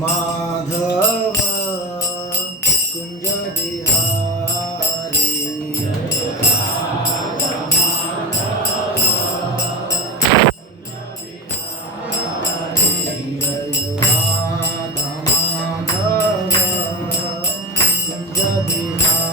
माधव कुंज बिहारी राधा माधव कुंज बिहारी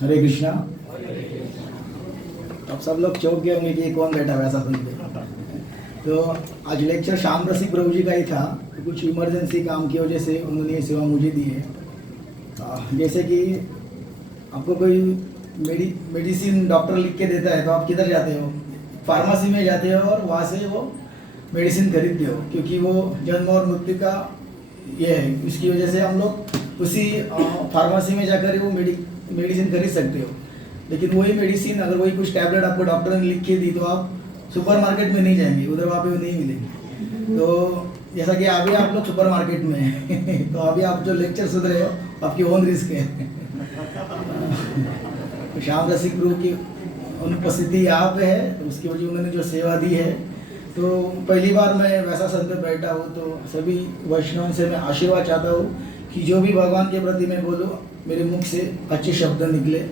हरे कृष्णा। अब सब लोग चौंक गए होंगे कि ये कौन बैठा वैसा सुन के। तो आज लेक्चर श्याम रसिक प्रभु जी का ही था, तो कुछ इमरजेंसी काम की वजह से उन्होंने ये सेवा मुझे दी है। जैसे कि आपको कोई मेडिसिन डॉक्टर लिख के देता है तो आप किधर जाते हो? फार्मेसी में जाते हो और वहाँ से वो मेडिसिन खरीदते हो, क्योंकि वो जन्म और मृत्यु का ये है। इसकी वजह से हम लोग उसी फार्मेसी में जाकर वो मेडिसिन खरीद सकते हो। लेकिन वही मेडिसिन अगर वही कुछ टैबलेट आपको डॉक्टर ने लिख के दी तो आप सुपरमार्केट में नहीं जाएंगे, उधर वहाँ पे वो नहीं मिलेंगे। तो जैसा कि अभी आप लोग सुपरमार्केट में हैं तो अभी आप जो लेक्चर सुन रहे हो आपकी ओन रिस्क है। तो श्याम रसिक प्रभु की उपस्थिति यहाँ पे है, तो उसकी वजह उन्होंने जो सेवा दी है। तो पहली बार मैं वैसा संत में बैठा हूँ, तो सभी वैष्णव से मैं आशीर्वाद चाहता हूँ कि जो भी भगवान के प्रति मैं बोलूँ मेरे मुख से अच्छे शब्द निकले।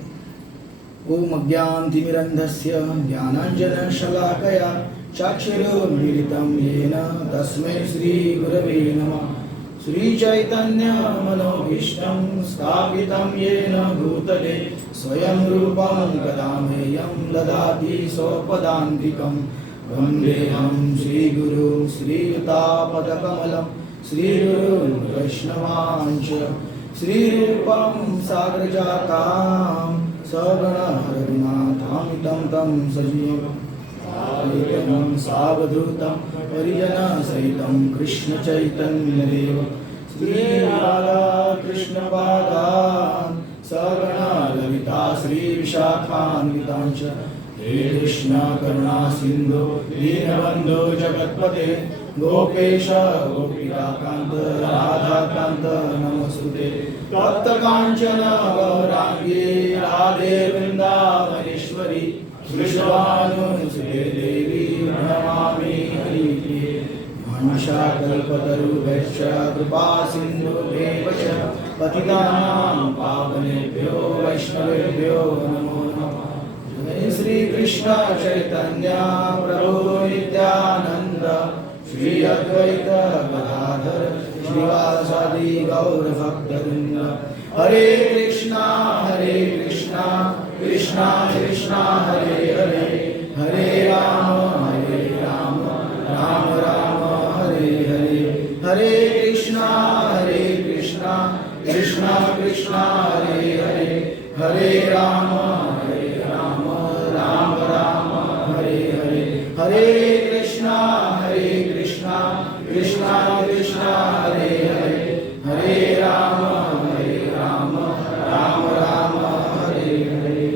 ओम अज्ञानतिमिरन्धस्य ज्ञानाञ्जनशलाकया चक्षुरुन्मीलितं येन तस्मै श्रीगुरवे नमः। श्रीचैतन्यमनोभीष्टं स्थापितं येन भूतले स्वयं रूपं कदामेयं ददाति स्वपदान्तिकं। वन्देऽहं श्रीगुरु श्रीयुतापदकमलं श्रीगुरुन् वैष्णवांश्च श्रीरूपं साग्रजातां सगण रघुनाथामितं तं सजीवं सावधूतं परिजनसहितं कृष्णचैतन्यदेव श्रीराधाकृष्णपादान् सगण ललिता श्रीविशाखान्वितांश्च। हे कृष्ण करुणा सिंधु दीनबन्धो जगत्पते गोपेश गोपिकान्त राधाकान्त नमोस्तुते। तप्त कांचन गौरांगी राधे वृंदावनेश्वरी विश्वानुसुते देवी प्रणमामि हरिप्रिये। वंशाकल्पतरुभ्यश्च कृपा सिन्धुभ्येव च पतितानां पावनेभ्यो वैष्णवेभ्यो नमो नमः। जय श्री कृष्ण चैतन्य प्रभु नित्यानंद श्री अद्वैत गदाधर श्रीवासादि गौर भक्तवृंद। हरे कृष्णा कृष्णा कृष्णा हरे हरे, हरे राम राम राम हरे हरे। हरे कृष्णा कृष्णा कृष्णा हरे हरे, हरे राम राम राम हरे हरे। हरे कृष्णा कृष्णा कृष्णा हरे हरे, हरे राम राम राम हरे हरे।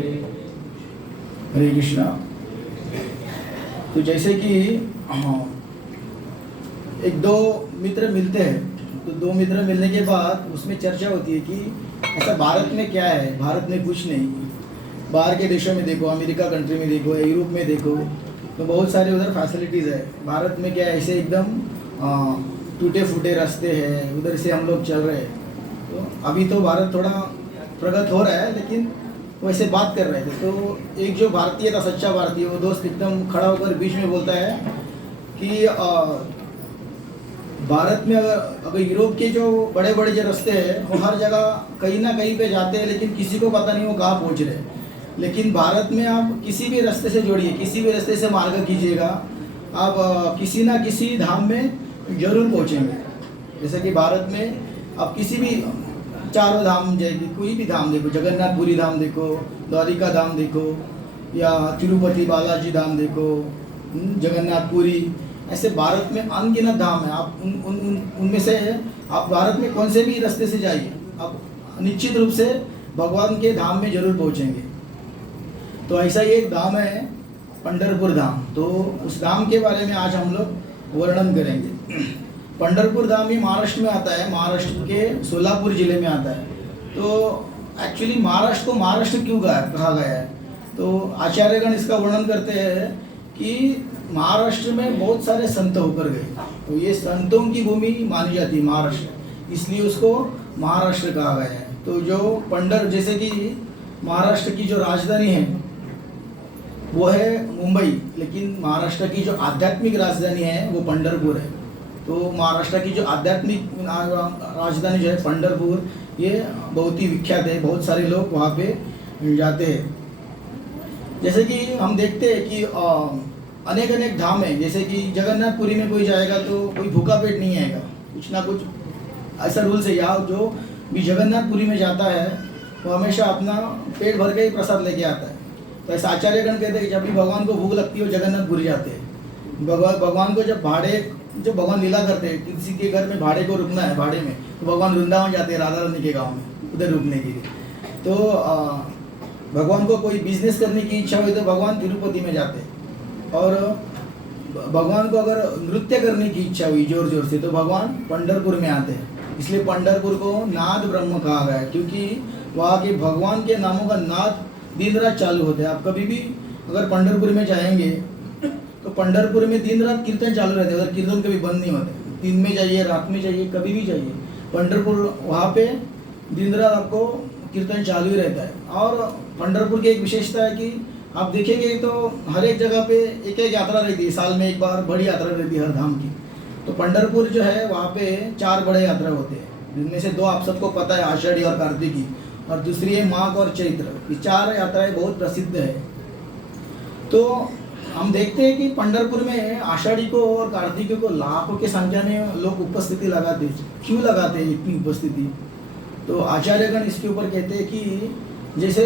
हरे कृष्णा। तो जैसे कि एक दो मित्र मिलते हैं, तो दो मित्र मिलने के बाद उसमें चर्चा होती है कि ऐसा भारत में क्या है। भारत में कुछ नहीं। बाहर के देशों में देखो, अमेरिका कंट्री में देखो, यूरोप में देखो, तो बहुत सारे उधर फैसिलिटीज़ है। भारत में क्या है, ऐसे एकदम टूटे फूटे रास्ते हैं, उधर से हम लोग चल रहे हैं। तो अभी तो भारत थोड़ा प्रगत हो रहा है, लेकिन वैसे बात कर रहे थे तो एक जो भारतीय था, सच्चा भारतीय, वो दोस्त एकदम खड़ा होकर बीच में बोलता है कि भारत में अगर यूरोप के जो बड़े बड़े जो रास्ते हैं वो हर जगह कहीं ना कहीं पे जाते हैं, लेकिन किसी को पता नहीं वो कहाँ पहुँच रहे हैं। लेकिन भारत में आप किसी भी रास्ते से जोड़िए, किसी भी रास्ते से मार्ग कीजिएगा, आप किसी ना किसी धाम में जरूर पहुँचेंगे। जैसे कि भारत में आप किसी भी चारों धाम जाएगी, कोई भी धाम देखो, जगन्नाथपुरी धाम देखो, द्वारिका धाम देखो, या तिरुपति बालाजी धाम देखो, जगन्नाथपुरी, ऐसे भारत में अनगिनत धाम है। आप उनमें से आप भारत में कौन से भी रास्ते से जाइए, आप निश्चित रूप से भगवान के धाम में जरूर पहुँचेंगे। तो ऐसा ही एक धाम है पंढरपुर धाम। तो उस धाम के बारे में आज हम लोग वर्णन करेंगे। पंढरपुर धाम ही महाराष्ट्र में आता है, महाराष्ट्र के सोलापुर जिले में आता है। तो एक्चुअली महाराष्ट्र को महाराष्ट्र क्यों कहा गया है, तो आचार्यगण इसका वर्णन करते हैं कि महाराष्ट्र में बहुत सारे संत होकर गए, तो ये संतों की भूमि मानी जाती है महाराष्ट्र, इसलिए उसको महाराष्ट्र कहा गया है। तो जो जैसे कि महाराष्ट्र की जो राजधानी है वो है मुंबई, लेकिन महाराष्ट्र की जो आध्यात्मिक राजधानी है वो पंढरपुर है। तो महाराष्ट्र की जो आध्यात्मिक राजधानी जो है पंढरपुर, ये बहुत ही विख्यात है। बहुत सारे लोग वहाँ पे जाते हैं। जैसे कि हम देखते हैं कि अनेक अनेक धाम है, जैसे कि जगन्नाथपुरी में कोई जाएगा तो कोई भूखा पेट नहीं आएगा, कुछ ना कुछ ऐसा रूल्स है। यहाँ जो भी जगन्नाथपुरी में जाता है वो हमेशा अपना पेट भर के ही प्रसाद लेके आता है। तो ऐसा आचार्यगण कहते हैं कि जब भी भगवान को भूख लगती है वो जगन्नाथपुरी जाते हैं। भगवान को जब भगवान लीला करते हैं, किसी के घर में भाड़े को रुकना है, भाड़े में, तो भगवान वृंदावन जाते हैं, राधा रानी के गाँव में, उधर रुकने के लिए। तो भगवान को कोई बिजनेस करने की इच्छा हुई तो भगवान तिरुपति में जाते हैं। और भगवान को अगर नृत्य करने की इच्छा हुई जोर जोर से तो भगवान पंढरपुर में आते हैं। इसलिए पंढरपुर को नाद ब्रह्म कहा गया है, क्योंकि वहाँ के भगवान के नामों का नाद दिन रात चालू होता है। आप कभी भी अगर पंढरपुर में जाएंगे तो पंढरपुर में दिन रात कीर्तन चालू रहते हैं, अगर कीर्तन कभी बंद नहीं होते। दिन में जाइए, रात में जाइए, कभी भी जाइए, पंढरपुर वहाँ पे दिन रात आपको कीर्तन चालू ही रहता है। और पंढरपुर की एक विशेषता है कि आप देखेंगे तो हर एक जगह पे एक एक यात्रा रहती है, साल में एक बार बड़ी यात्रा रहती है हर धाम की। तो पंढरपुर जो है वहाँ पे 4 बड़े यात्रा होते हैं, जिनमें से 2 आप सबको पता है, आषाढ़ी और कार्तिकी, और दूसरी है माघ और चैत्र। ये 4 यात्राएं बहुत प्रसिद्ध है। तो हम देखते हैं कि पंढरपुर में आषाढ़ी को और कार्तिकी को लाखों की संख्या में लोग उपस्थिति लगाते हैं। क्यों लगाते हैं इतनी उपस्थिति? तो आचार्यगण इसके ऊपर कहते हैं कि जैसे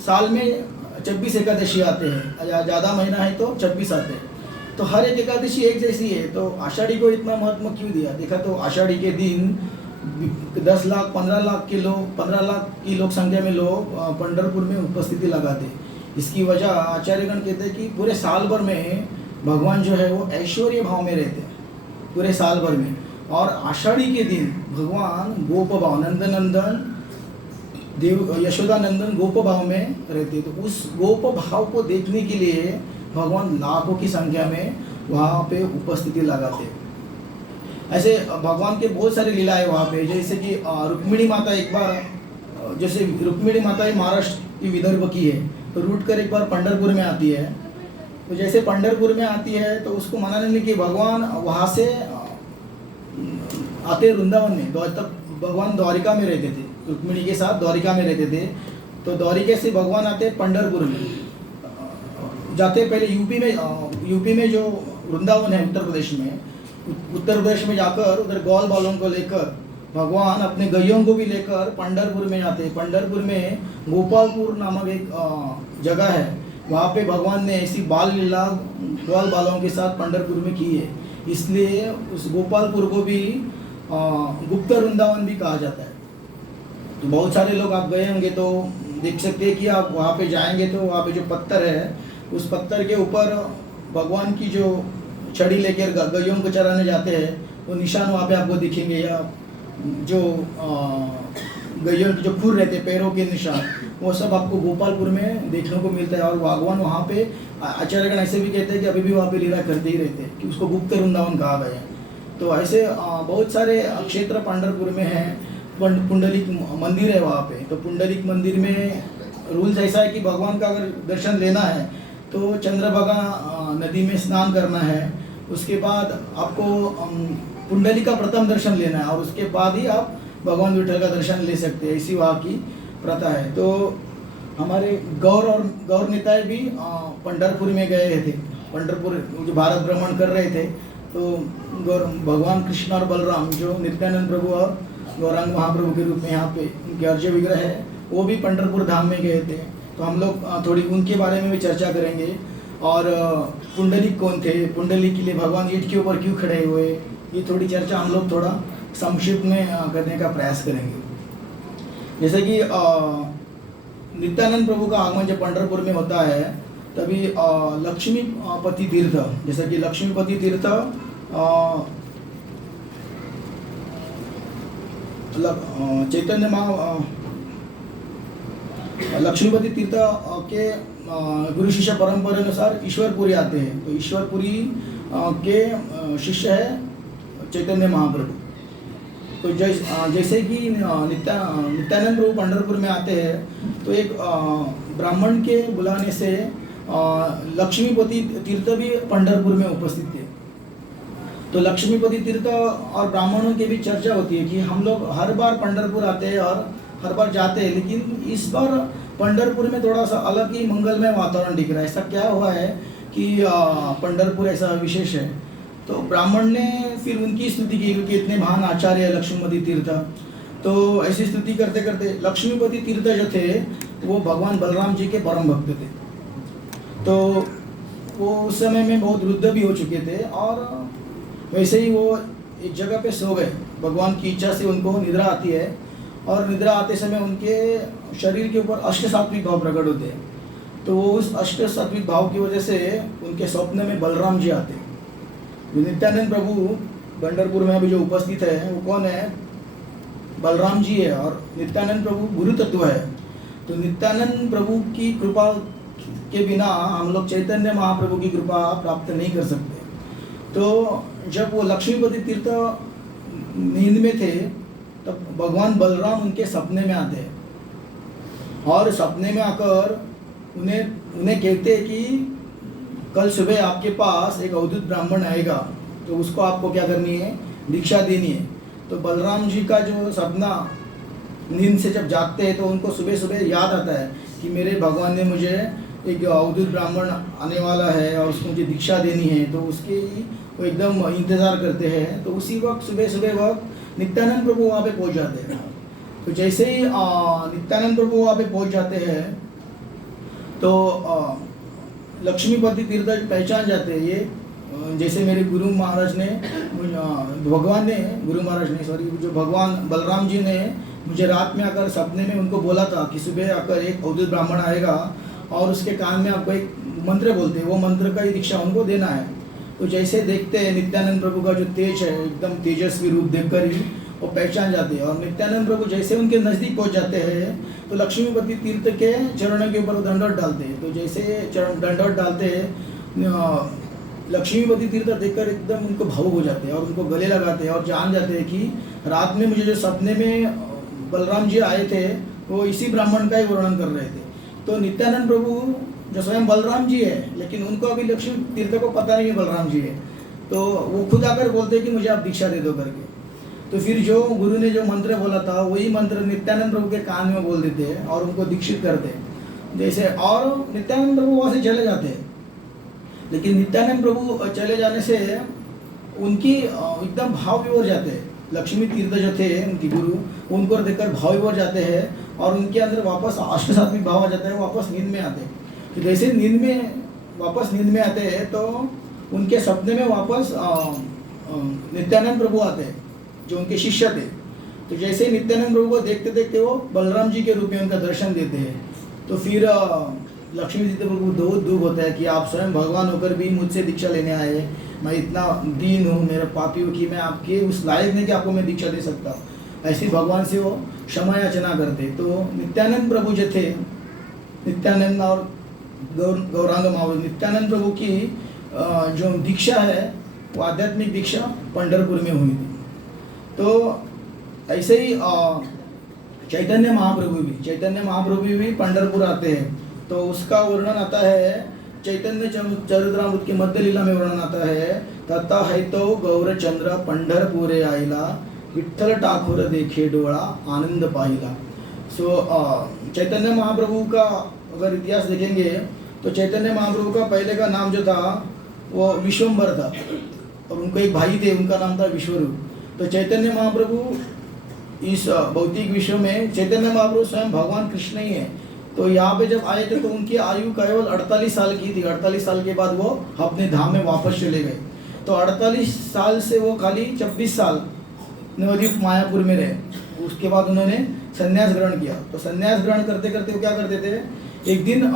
साल में 26 एकादशी आते हैं, या ज़्यादा महीना है तो 26 आते हैं, तो हर एक एकादशी एक जैसी है। तो आषाढ़ी को इतना महत्व क्यों दिया? देखा तो आषाढ़ी के दिन 10 लाख 15 लाख की लोक संख्या में लोग पंढरपुर में उपस्थिति लगाते हैं। इसकी वजह आचार्यगण कहते हैं कि पूरे साल भर में भगवान जो है वो ऐश्वर्य भाव में रहते हैं, पूरे साल भर में। और आषाढ़ी के दिन भगवान गोप भाव, नंदन देव यशोदा नंदन गोप भाव में रहते। तो उस गोप भाव को देखने के लिए भगवान लाखों की संख्या में वहाँ पे उपस्थिति लगाते। ऐसे भगवान के बहुत सारे लीला है वहाँ पे, जैसे कि रुक्मिणी माता एक बार, जैसे रुक्मिणी माता ही महाराष्ट्र की विदर्भ की है, तो रूट कर एक बार पंढरपुर में आती है। तो जैसे पंढरपुर में आती है तो उसको माना नहीं कि भगवान वहाँ से आते वृंदावन में, तब भगवान द्वारिका में रहते थे, रुक्मिणी के साथ द्वारिका में रहते थे। तो द्वारिका से भगवान आते पंढरपुर में जाते। पहले यूपी में जो वृंदावन है उत्तर प्रदेश में जाकर उधर गौल बालों को लेकर भगवान अपने गैयों को भी लेकर पंढरपुर में आते। पंढरपुर में गोपालपुर नामक एक जगह है, वहाँ पे भगवान ने ऐसी बाल लीला ग्वाल बालों के साथ पंढरपुर में की है। इसलिए उस गोपालपुर को भी गुप्त वृंदावन भी कहा जाता है। तो बहुत सारे लोग आप गए होंगे तो देख सकते हैं कि आप वहाँ पे जाएंगे तो वहाँ पे जो पत्थर है, उस पत्थर के ऊपर भगवान की जो छड़ी लेकर गैयों को चराने जाते हैं वो निशान वहाँ पे आपको दिखेंगे, या जो गैयों के जो खुर रहते हैं पैरों के निशान, वो सब आपको गोपालपुर में देखने को मिलता है। और भगवान वहाँ पे आचार्यगण ऐसे भी कहते हैं कि अभी भी वहाँ पे लीला करते ही रहते हैं, कि उसको गुप्त वृंदावन कहा गया है। तो ऐसे बहुत सारे क्षेत्र पंढरपुर में हैं। पुंडलिक मंदिर है वहाँ पे, तो पुंडलिक मंदिर में रूल्स ऐसा है कि भगवान का अगर दर्शन लेना है तो चंद्रभागा नदी में स्नान करना है, उसके बाद आपको पुंडलिक का प्रथम दर्शन लेना है, और उसके बाद ही आप भगवान विठल का दर्शन ले सकते हैं। ऐसी वहाँ की प्रथा है। तो हमारे गौर नेताएं भी पंढरपुर में गए थे। पंढरपुर जो भारत भ्रमण कर रहे थे, तो भगवान कृष्ण और बलराम जो नित्यानंद प्रभु और गौरांग महाप्रभु के रूप में यहाँ पे उनके अर्घ्य विग्रह है, वो भी पंढरपुर धाम में गए थे। तो हम लोग थोड़ी उनके बारे में भी चर्चा करेंगे। और पुंडलिक कौन थे, पुंडलिक के लिए भगवान ईंट के ऊपर क्यों खड़े हुए, ये थोड़ी चर्चा हम लोग थोड़ा संक्षिप्त में करने का प्रयास करेंगे। जैसे कि नित्यानंद प्रभु का आगमन जब पंढरपुर में होता है तभी लक्ष्मीपति तीर्थ, जैसे कि लक्ष्मीपति तीर्थ चैतन्य लक्ष्मीपति तीर्थ के गुरु शिष्य परंपरा अनुसार ईश्वरपुरी आते हैं। तो ईश्वरपुरी के शिष्य है चैतन्य महाप्रभु। तो जैसे कि नित्यानंद प्रभु पंढरपुर में आते हैं तो एक ब्राह्मण के बुलाने से लक्ष्मीपति तीर्थ भी पंढरपुर में उपस्थित थे। तो लक्ष्मीपति तीर्थ और ब्राह्मणों की भी चर्चा होती है कि हम लोग हर बार पंढरपुर आते हैं और हर बार जाते हैं, लेकिन इस बार पंढरपुर में थोड़ा सा अलग ही मंगलमय वातावरण दिख रहा है। ऐसा क्या हुआ है कि पंढरपुर ऐसा विशेष है। तो ब्राह्मण ने फिर उनकी स्तुति की, क्योंकि इतने महान आचार्य है लक्ष्मीपति तीर्थ, तो ऐसी स्तुति करते करते लक्ष्मीपति तीर्थ जो थे वो भगवान बलराम जी के परम भक्त थे। तो वो उस समय में बहुत वृद्ध भी हो चुके थे और वैसे ही वो एक जगह पे सो गए। भगवान की इच्छा से उनको निद्रा आती है और निद्रा आते समय उनके शरीर के ऊपर अष्ट सात्विक भाव प्रकट होते हैं। तो वो उस अष्ट सात्विक भाव की वजह से उनके स्वप्न में बलराम जी आते हैं। नित्यानंद प्रभु पंढरपुर में अभी जो उपस्थित है वो कौन है? बलराम जी है। और नित्यानंद प्रभु गुरु तत्व है। तो नित्यानंद प्रभु की कृपा के बिना हम लोग चैतन्य महाप्रभु की कृपा प्राप्त नहीं कर सकते। तो जब वो लक्ष्मीपति तीर्थ नींद में थे तब भगवान बलराम उनके सपने में आते हैं और सपने में आकर उन्हें कहते हैं कि कल सुबह आपके पास एक अवधूत ब्राह्मण आएगा, तो उसको आपको क्या करनी है? दीक्षा देनी है। तो बलराम जी का जो सपना नींद से जब जागते हैं तो उनको सुबह सुबह याद आता है कि मेरे भगवान ने मुझे एक अवधूत ब्राह्मण आने वाला है और उसको मुझे दीक्षा देनी है, तो उसके वो एकदम इंतज़ार करते हैं। तो उसी वक्त सुबह सुबह वक्त नित्यानंद प्रभु वहाँ पे पहुँच जाते हैं। तो जैसे ही नित्यानंद प्रभु वहाँ पे पहुँच जाते हैं तो लक्ष्मीपति तीर्थ पहचान जाते हैं ये, जैसे मेरे गुरु महाराज ने जो भगवान बलराम जी ने मुझे रात में आकर सपने में उनको बोला था कि सुबह आकर एक अवधूत ब्राह्मण आएगा और उसके कान में आपको एक मंत्र बोलते हैं, वो मंत्र का ही दीक्षा उनको देना है। तो जैसे देखते हैं नित्यानंद प्रभु का जो तेज है एकदम तेजस्वी रूप देखकर ही वो पहचान जाते हैं। और नित्यानंद प्रभु जैसे उनके नज़दीक पहुंच जाते हैं तो लक्ष्मीपति तीर्थ के चरणों के ऊपर दंडवत डालते हैं। तो जैसे दंडवत डालते हैं लक्ष्मीपति तीर्थ देखकर एकदम उनको भावुक हो जाते हैं और उनको गले लगाते हैं और जान जाते हैं कि रात में मुझे जो सपने में बलराम जी आए थे वो इसी ब्राह्मण का ही वर्णन कर रहे थे। तो नित्यानंद प्रभु जो स्वयं बलराम जी है, लेकिन उनको अभी लक्ष्मी तीर्थ को पता नहीं है बलराम जी है, तो वो खुद आकर बोलते हैं कि मुझे आप दीक्षा दे दो करके। तो फिर जो गुरु ने जो मंत्र बोला था वही मंत्र नित्यानंद प्रभु के कान में बोल देते हैं और उनको दीक्षित करते हैं जैसे। और नित्यानंद प्रभु वहाँ से चले जाते हैं। लेकिन नित्यानंद प्रभु चले जाने से उनकी एकदम भाव विभोर जाते हैं। लक्ष्मी तीर्थ जो थे उनकी गुरु, उनको देखकर भाव विभोर जाते हैं और उनके अंदर वापस अष्ट सात्विक भाव आ जाता है, वापस नींद में आते हैं। तो जैसे वापस नींद में आते हैं तो उनके सपने में वापस नित्यानंद प्रभु आते हैं जो उनके शिष्य थे। तो जैसे ही नित्यानंद प्रभु को देखते देखते वो बलराम जी के रूप में उनका दर्शन देते हैं। तो फिर लक्ष्मी जी प्रभु को बहुत दुख होता है कि आप स्वयं भगवान होकर भी मुझसे दीक्षा लेने आए, मैं इतना दीन हूँ, मेरा पापी हूँ कि मैं आपके उस लायक नहीं कि आपको मैं दीक्षा दे सकता हूँ। ऐसे भगवान से वो क्षमा याचना करते। तो नित्यानंद प्रभु जो थे, नित्यानंद और गौरांग महाप्रभु, नित्यानंद प्रभु की जो दीक्षा है वो आध्यात्मिक दीक्षा पंढरपुर में हुई थी। तो ऐसे ही चैतन्य महाप्रभु भी पंढरपुर आते हैं। तो उसका वर्णन आता है चैतन्य चरित्रामृत की मध्य लीला में वर्णन आता है, तथा है तो गौरचंद्र पंढरपुरे आईला, विठ्ठल ठाकुर देखे डोळा आनंद पाहिला। सो चैतन्य महाप्रभु का अगर इतिहास देखेंगे तो चैतन्य महाप्रभु का पहले का नाम जो था वो विश्वम्भर था और उनको एक भाई थे, उनका नाम था विश्वरूप। तो चैतन्य महाप्रभु इस भौतिक विश्व में, चैतन्य महाप्रभु स्वयं भगवान कृष्ण ही है। तो यहाँ पे जब आए थे तो उनकी आयु केवल 48 साल की थी। 48 साल के बाद वो अपने धाम में वापस चले गए। तो 48 साल से वो खाली 26 साल नवद्वीप मायापुर में रहे। उसके बाद उन्होंने संन्यास ग्रहण किया। तो संन्यास ग्रहण करते करते वो क्या करते थे, एक दिन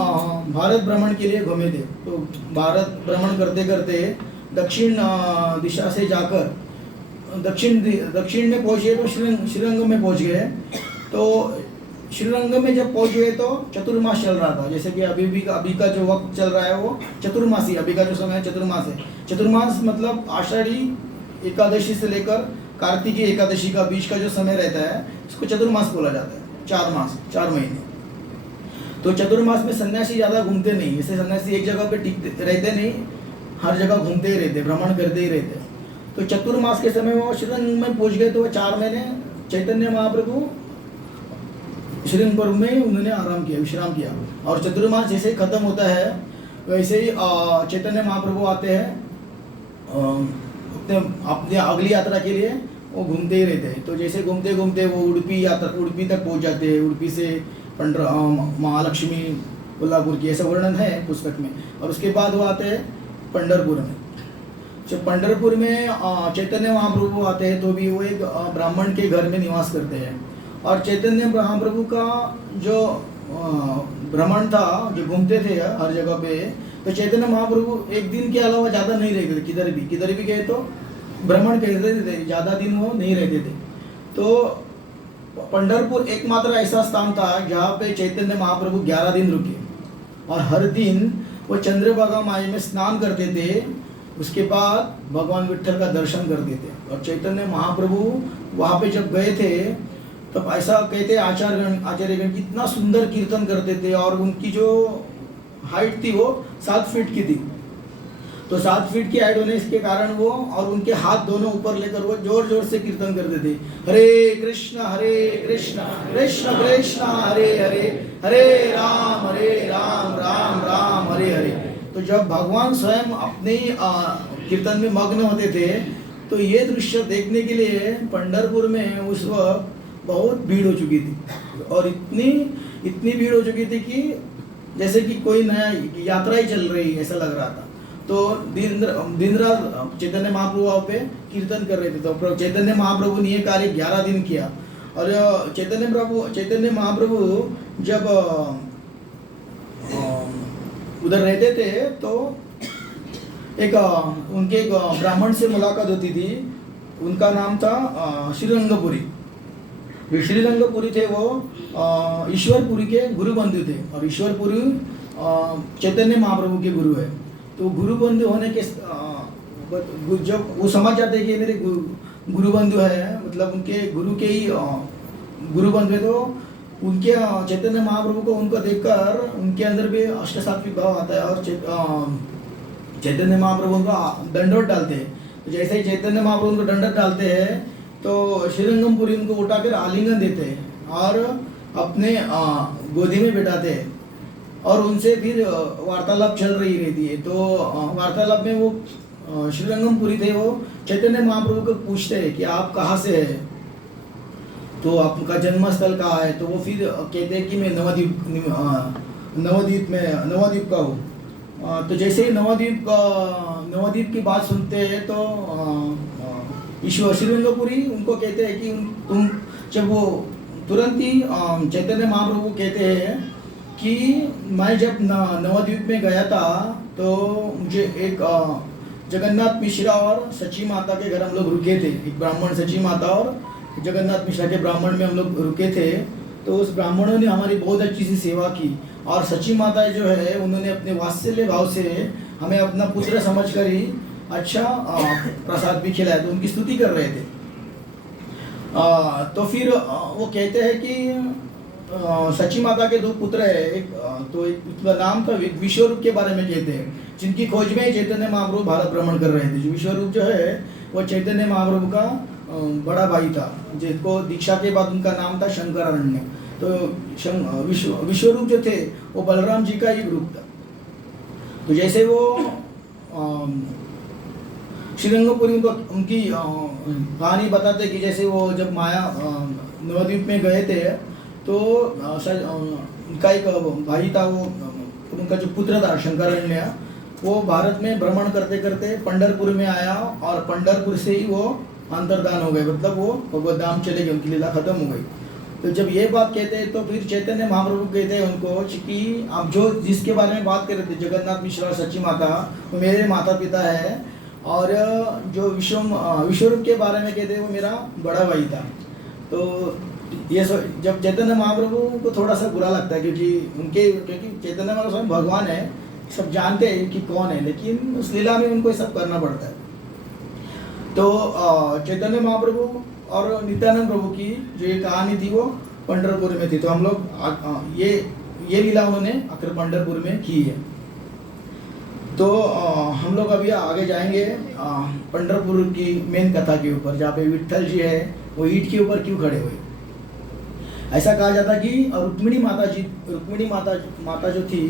भारत भ्रमण के लिए घूमे थे। तो भारत भ्रमण करते करते दक्षिण दिशा से जाकर दक्षिण में पहुँचे तो श्रीरंगम में पहुँच गए। तो श्रीरंगम में जब पहुँच गए तो चतुर्मास चल रहा था। जैसे कि अभी का जो वक्त चल रहा है वो चतुर्मासी, अभी का जो समय है चतुर्मास है। चतुर्मास मतलब आषाढ़ी एकादशी से लेकर कार्तिकी एकादशी का बीच का जो समय रहता है इसको चतुर्मास बोला जाता है। 4 महीने। तो चतुर्मास में सन्यासी ज़्यादा घूमते नहीं। जैसे सन्यासी एक जगह पे टिकते रहते नहीं, हर जगह घूमते ही रहते, भ्रमण करते ही रहते। तो चतुर्मास के समय वो श्रीरंग में पहुँच गए। तो वो 4 महीने चैतन्य महाप्रभु श्रीरंगपुर में उन्होंने आराम किया, विश्राम किया। और चतुर्मास जैसे ही खत्म होता है वैसे ही चैतन्य महाप्रभु आते हैं अपने अगली यात्रा के लिए। वो घूमते ही रहते हैं। तो जैसे घूमते घूमते वो उड़पी तक पहुंच जाते हैं। उड़पी से महालक्ष्मी कोल्हापुर की ऐसा वर्णन है पुस्तक में। और उसके बाद वो आते हैं पंढरपुर में। जब पंढरपुर में चैतन्य महाप्रभु आते हैं तो भी वो एक ब्राह्मण के घर में निवास करते हैं। और चैतन्य महाप्रभु का जो भ्रमण था, जो घूमते थे हर जगह पे, तो चैतन्य महाप्रभु एक दिन के अलावा ज़्यादा नहीं रहते थे। किधर भी गए तो भ्रमण करते थे, ज़्यादा दिन वो नहीं रहते थे। तो पंढरपुर एकमात्र ऐसा स्थान था जहाँ पे चैतन्य महाप्रभु 11 दिन रुके। और हर दिन वो चंद्रभागा माई में स्नान करते थे। उसके बाद भगवान विट्ठल का दर्शन करते थे। और चैतन्य महाप्रभु वहाँ पे जब गए थे तब ऐसा कहते आचार्यगण इतना सुंदर कीर्तन करते थे। और उनकी जो हाइट थी वो 7 फीट की थी। तो 7 फीट की हाइट होने के कारण वो और उनके हाथ दोनों ऊपर लेकर वो जोर जोर से कीर्तन करते थे। हरे कृष्ण कृष्ण कृष्ण हरे हरे, हरे राम राम राम हरे हरे। तो जब भगवान स्वयं अपने कीर्तन में मग्न होते थे तो ये दृश्य देखने के लिए पंढरपुर में उस वक्त बहुत भीड़ हो चुकी थी। और इतनी भीड़ हो चुकी थी कि जैसे कि कोई नया यात्रा ही चल रही ऐसा लग रहा था। तो दिन रात चैतन्य महाप्रभु वहाँ पे कीर्तन कर रहे थे। तो चैतन्य महाप्रभु ने ये कार्य 11 दिन किया। और चैतन्य महाप्रभु जब उधर रहते थे तो एक उनके एक ब्राह्मण से मुलाकात होती थी। उनका नाम था श्रीरंगपुरी। श्रीरंगपुरी थे वो ईश्वरपुरी के गुरु बंधु थे। और ईश्वरपुरी चैतन्य महाप्रभु के गुरु है। तो गुरु बंधु होने के जब वो समझ जाते हैं कि मेरे गुरु बंधु है, मतलब उनके गुरु के ही गुरु बंधु है, तो उनके चैतन्य महाप्रभु को उनको देखकर उनके अंदर भी अष्टसात्विक भाव आता है। और चैतन्य महाप्रभु उनको दंडवत डालते हैं। तो जैसे ही चैतन्य महाप्रभु उनको दंडवत डालते हैं तो श्रीरंगपुरी उनको उठाकर आलिंगन देते हैं और अपने गोदी में बिठाते हैं। और उनसे फिर वार्तालाप चल रही रहती है। तो वार्तालाप में वो श्रीरंगपुरी थे, वो चैतन्य महाप्रभु को पूछते हैं कि आप कहाँ से हैं, तो आपका जन्मस्थल कहाँ है। तो वो फिर कहते हैं कि मैं नवद्वीप का हूँ। तो जैसे ही नवद्वीप की बात सुनते हैं तो ईश्वर श्रीरंगपुरी उनको कहते हैं कि तुम, जब वो तुरंत ही चैतन्य महाप्रभु कहते हैं कि मैं जब नवद्वीप में गया था तो मुझे एक जगन्नाथ मिश्रा और सची माता के घर हम लोग रुके थे। एक ब्राह्मण, सची माता और जगन्नाथ मिश्रा के ब्राह्मण में हम लोग रुके थे। तो उस ब्राह्मणों ने हमारी बहुत अच्छी सी सेवा की। और सची माता जो है उन्होंने अपने वात्सल्य भाव से हमें अपना पुत्र समझकर ही अच्छा प्रसाद भी खिलाया। तो उनकी स्तुति कर रहे थे। तो फिर वो कहते हैं कि सची माता के 2 पुत्र है। एक उसका नाम था विश्वरूप के बारे में कहते हैं, जिनकी खोज में चैतन्य महाप्रभु भारत भ्रमण कर रहे थे। जो विश्वरूप जो है वो चैतन्य महाप्रभु का बड़ा भाई था, जिसको दीक्षा के बाद उनका नाम था शंकरारण्य। तो विश्वरूप जो थे वो बलराम जी का ही रूप था। तो जैसे वो श्रीरंगपुरी उनकी कहानी बताते कि जैसे वो जब माया नवद्वीप में गए थे तो उनका एक भाई था, वो उनका जो पुत्र था शंकरारण्य, वो भारत में भ्रमण करते करते पंढरपुर में आया। और पंढरपुर से ही वो अंतर्धान हो गए, मतलब वो भगवत धाम चले गए, उनकी लीला खत्म हो गई। तो जब ये बात कहते हैं तो फिर चैतन्य महाप्रभु कहते हैं उनको कि आप जो जिसके बारे में बात कर रहे थे जगन्नाथ मिश्रा और सची माता, वो मेरे माता पिता है। और जो विश्वरूप के बारे में कहते हैं वो मेरा बड़ा भाई था। तो ये जब चैतन्य महाप्रभु को थोड़ा सा बुरा लगता है क्योंकि चैतन्य महाप्रभु स्वयं भगवान है, सब जानते हैं कि कौन है, लेकिन उस लीला में उनको ये सब करना पड़ता है। तो चैतन्य महाप्रभु और नित्यानंद प्रभु की जो ये कहानी थी वो पंढरपुर में थी। तो हम लोग ये लीला उन्होंने आकर पंढरपुर में की है। तो हम लोग अभी आगे जाएंगे पंढरपुर की मेन कथा के ऊपर, जहाँ पे विट्ठल जी है वो ईंट के ऊपर क्यों खड़े हुए। ऐसा कहा जाता कि रुक्मिणी माता जो थी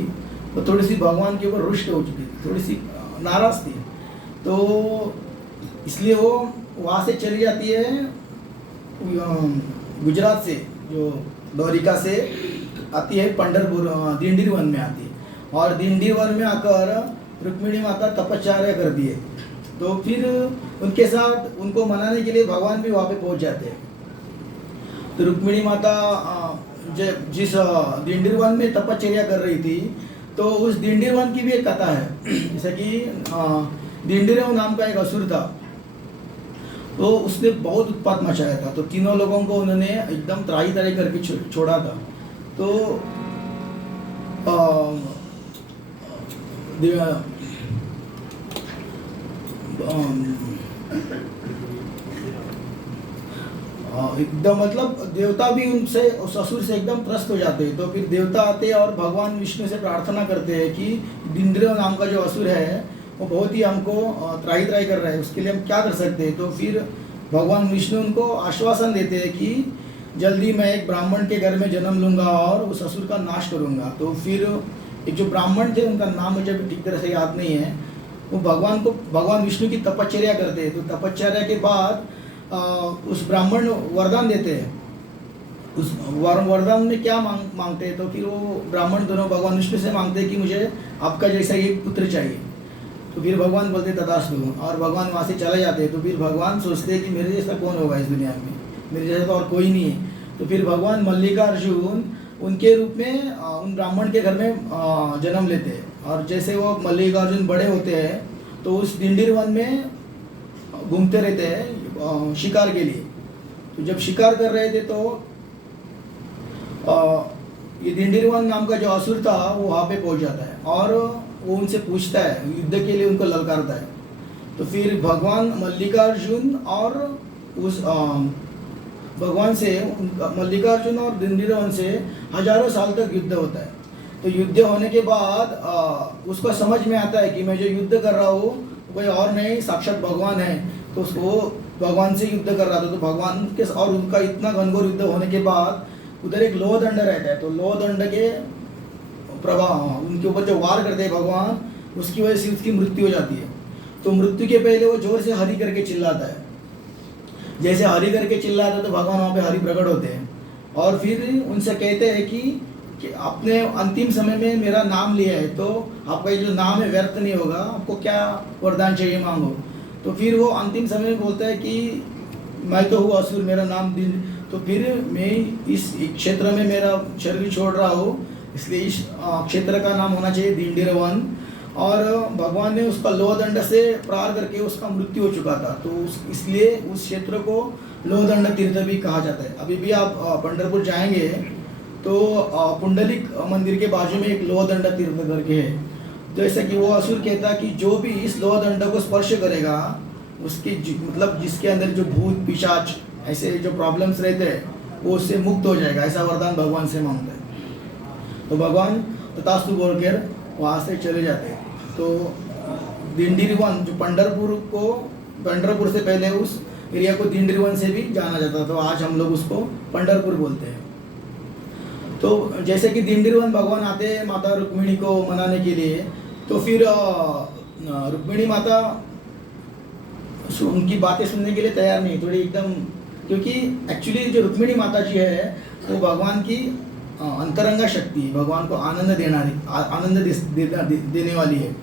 वो थोड़ी सी भगवान के ऊपर रुष्ट हो चुकी थी, थोड़ी सी नाराज थी, तो इसलिए वो वहाँ से चली जाती है गुजरात से, जो द्वारिका से आती है पंढरपुर, दिंडीर वन में आती है और दिंडीर वन में आकर रुक्मिणी माता तपश्चर्या करती है। तो फिर उनके साथ उनको मनाने के लिए भगवान भी वहाँ पे पहुँच जाते हैं। तो रुक्मिणी माता जिस दिंडीर वन में तपश्चर्या कर रही थी, तो उस दिंडीर वन की भी एक कथा है। जैसे कि दिंडीर नाम का एक असुर था, तो उसने बहुत उत्पात मचाया था, तो तीनों लोगों को उन्होंने एकदम त्राही त्राही करके छोड़ा था। तो एकदम मतलब देवता भी उनसे, उस असुर से एकदम त्रस्त हो जाते हैं। तो फिर देवता आते हैं और भगवान विष्णु से प्रार्थना करते हैं कि दिंडीर नाम का जो असुर है वो बहुत ही हमको त्राही त्राही कर रहा है, उसके लिए हम क्या कर सकते हैं। तो फिर भगवान विष्णु उनको आश्वासन देते हैं कि जल्दी मैं एक ब्राह्मण के घर में जन्म लूँगा और उस असुर का नाश करूँगा। तो फिर एक जो ब्राह्मण थे, उनका नाम मुझे अभी ठीक तरह से याद नहीं है, वो भगवान विष्णु की तपश्चर्या करते हैं। तो तपश्चर्या के बाद उस ब्राह्मण वरदान देते हैं। उस वरदान में क्या मांगते हैं, तो फिर वो ब्राह्मण दोनों भगवान विष्णु से मांगते हैं कि मुझे आपका जैसा एक पुत्र चाहिए। तो फिर भगवान बोलते तथास्तु, और भगवान वहाँ से चले जाते हैं। तो फिर भगवान सोचते हैं कि मेरे जैसा कौन होगा इस दुनिया में, मेरे जैसा तो और कोई नहीं है। तो फिर भगवान मल्लिकार्जुन उनके रूप में उन ब्राह्मण के घर में जन्म लेते हैं। और जैसे वो मल्लिकार्जुन बड़े होते हैं, तो उस दिंडीर वन में घूमते रहते हैं शिकार के लिए। तो जब शिकार कर रहे थे, तो ये दिंडीर वन नाम का जो असुर था वो वहाँ पे पहुँच जाता है और वो उनसे पूछता है, युद्ध के लिए उनको ललकारता है। तो फिर भगवान मल्लिकार्जुन और उस भगवान से मल्लिकार्जुन और दिंडीर वन से हजारों साल तक युद्ध होता है। तो युद्ध होने के बाद उसको समझ में आता है कि मैं जो युद्ध कर रहा हूँ कोई और नहीं, साक्षात भगवान है। तो उसको भगवान से युद्ध कर रहा था। तो भगवान के और उनका इतना घनघोर युद्ध होने के बाद उधर एक लोह दंड रहता है। तो लोह दंड के प्रभाव उनके ऊपर जो वार करते हैं भगवान, उसकी वजह से उसकी मृत्यु हो जाती है। तो मृत्यु के पहले वो जोर से हरि करके चिल्लाता है। जैसे हरि करके चिल्लाता है तो भगवान वहाँ पे हरि प्रकट होते हैं और फिर उनसे कहते हैं कि आपने अंतिम समय में मेरा नाम लिया है, तो आपका ये जो नाम है व्यर्थ नहीं होगा, आपको क्या वरदान चाहिए मांगो। तो फिर वो अंतिम समय में बोलता है कि मैं तो हूँ असुर, मेरा नाम दिन, तो फिर मैं इस क्षेत्र में मेरा शरीर छोड़ रहा हूँ, इसलिए इस क्षेत्र का नाम होना चाहिए दिंडीर वन। और भगवान ने उसका लोहदंड से प्रहार करके उसका मृत्यु हो चुका था, तो इसलिए उस क्षेत्र को लोहदंड तीर्थ भी कहा जाता है। अभी भी आप पंढरपुर जाएंगे तो पुंडलिक मंदिर के बाजू में एक लोहदंड तीर्थ करके है। जैसे कि वो असुर कहता कि जो भी इस लोहदंड को स्पर्श करेगा, उसकी मतलब जिसके अंदर जो भूत पिशाच ऐसे जो प्रॉब्लम्स रहते हैं वो उससे मुक्त हो जाएगा, ऐसा वरदान भगवान से मांगता है। तो भगवान तथास्तु बोलकर वहाँ से चले जाते हैं। तो दिंडीर वन जो पंढरपुर से पहले उस एरिया को दिंडीर वन से भी जाना जाता था, तो आज हम लोग उसको पंढरपुर बोलते हैं। तो जैसे कि दिंडीर वन भगवान आते हैं माता रुक्मिणी को मनाने के लिए, तो फिर रुक्मिणी माता उनकी बातें सुनने के लिए तैयार नहीं, थोड़ी एकदम, क्योंकि एक्चुअली जो रुक्मिणी माता जी है वो भगवान की अंतरंगा शक्ति है, भगवान को आनंद देने वाली है।